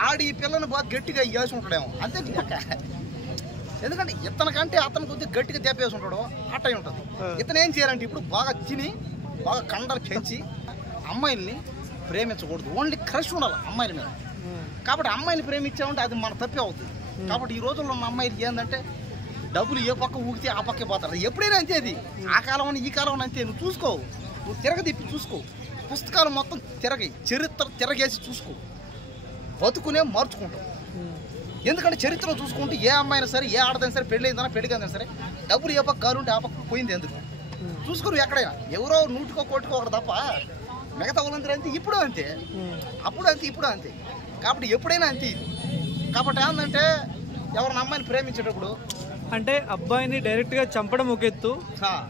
ఆడి పిల్లని బాగా గట్టిగా వేసి ఉంటాడేమో అంతే. ఎందుకంటే ఇతనికంటే అతను కొద్దిగా గట్టిగా దెబ్బేసి ఉంటాడు అట్ట ఉంటుంది. ఇతను ఏం చేయాలంటే ఇప్పుడు బాగా తిని బాగా కండలు పెంచి అమ్మాయిల్ని ప్రేమించకూడదు, ఓన్లీ క్రష్ ఉండాలి అమ్మాయిల మీద. కాబట్టి అమ్మాయిని ప్రేమించామంటే అది మన తప్పే అవుతుంది. కాబట్టి ఈ రోజుల్లో ఉన్న అమ్మాయిలకి ఏంటంటే డబ్బులు ఏ పక్క ఊగితే ఆ పక్కే పోతారు. ఎప్పుడైనా అంతే, అది ఆ కాలం ఈ కాలం అంతే. నువ్వు చూసుకో, నువ్వు తిరగదిప్పి చూసుకో, పుస్తకాలు మొత్తం చరిత్ర తిరగేసి చూసుకో, బతుకునే మార్చుకుంటావు. ఎందుకంటే చరిత్రలో చూసుకుంటే ఏ అమ్మాయినా సరే, ఏ ఆడదైనా సరే, పెళ్ళైందన్నా పెళ్ళికైనా సరే, డబ్బులు ఏ పక్క కాలుంటే ఆ పక్క పోయింది. ఎందుకు చూసుకోరు ఎక్కడైనా, ఎవరో నూటికో కోటికో ఒకటి తప్ప మిగతా వాళ్ళందరూ అంతే. ఇప్పుడు అంతే, అప్పుడు అంతే, ఇప్పుడు అంతే. కాబట్టి ఎప్పుడైనా అంతే ఇది. కాబట్టి ఏంటంటే ఎవరిని అమ్మాయిని ప్రేమించేటప్పుడు అంటే అబ్బాయిని డైరెక్ట్ గా చంపడం ఒక ఎత్తు,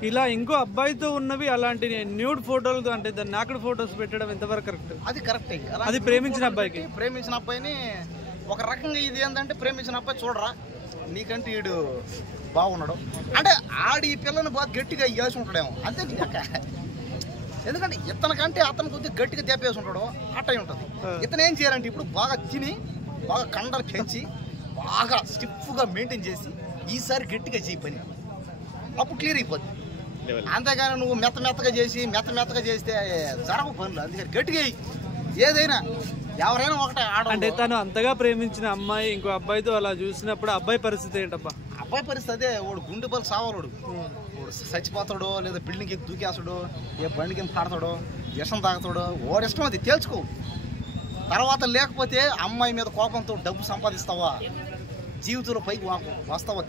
ఇలా ఇంకో అబ్బాయితో ఉన్నవి అలాంటి న్యూడ్ ఫోటోలు అంటే దాన్ని నాకుడు ఫోటోస్ పెట్టడం ఎంతవరకు కరెక్ట్? అది కరెక్టే. అది ప్రేమించిన అబ్బాయికి, ప్రేమించిన అబ్బాయిని ఒక రకంగా ఇది ఏంటంటే ప్రేమించిన అబ్బాయి చూడరా నీకంటే వీడు బాగున్నాడు అంటే ఆడి పిల్లని బాగా గట్టిగా వేసి ఉంటాడేమో అంతే. ఎందుకంటే ఇతనికంటే అతను కొద్దిగా గట్టిగా దెబ్బేసి ఉంటాడు అట్ట ఉంటుంది. ఇతను ఏం చేయాలంటే ఇప్పుడు బాగా తిని బాగా కండలు పెంచి బాగా స్టిఫ్గా మెయింటైన్ చేసి ఈసారి గట్టిగా చేయి పని, అప్పుడు క్లియర్ అయిపోద్ది. అంతేగాని నువ్వు మెత్తగా చేస్తే జరగవు పనులు. అందుకని గట్టిగా ఏదైనా ఎవరైనా ఒకటే ఆడ. అంటే తను అంతగా ప్రేమించిన అమ్మాయి ఇంకో అబ్బాయితో అలా చూసినప్పుడు అబ్బాయి పరిస్థితి ఏంటబ్బా? అబ్బాయి పరిస్థితి అదే, వాడు గుండె బలు సావాడు, వాడు చచ్చిపోతాడో లేదా బిల్డింగ్ ఎక్కి దూకేస్తాడో, ఏ బండి కింద పాడతాడో, విషం తాగుతాడో, వాడు ఇష్టం. అది తేల్చుకో. తర్వాత లేకపోతే అమ్మాయి మీద కోపంతో డబ్బు సంపాదిస్తావా, జీవితంలో పైకి వస్తావా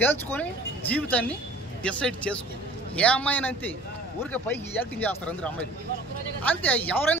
తేల్చుకొని జీవితాన్ని డిసైడ్ చేసుకో. ఏ అమ్మాయిని అంతే ఊరికే పైకి యాక్టింగ్ చేస్తారు అందరూ అమ్మాయిలు అంతే. ఎవరైనా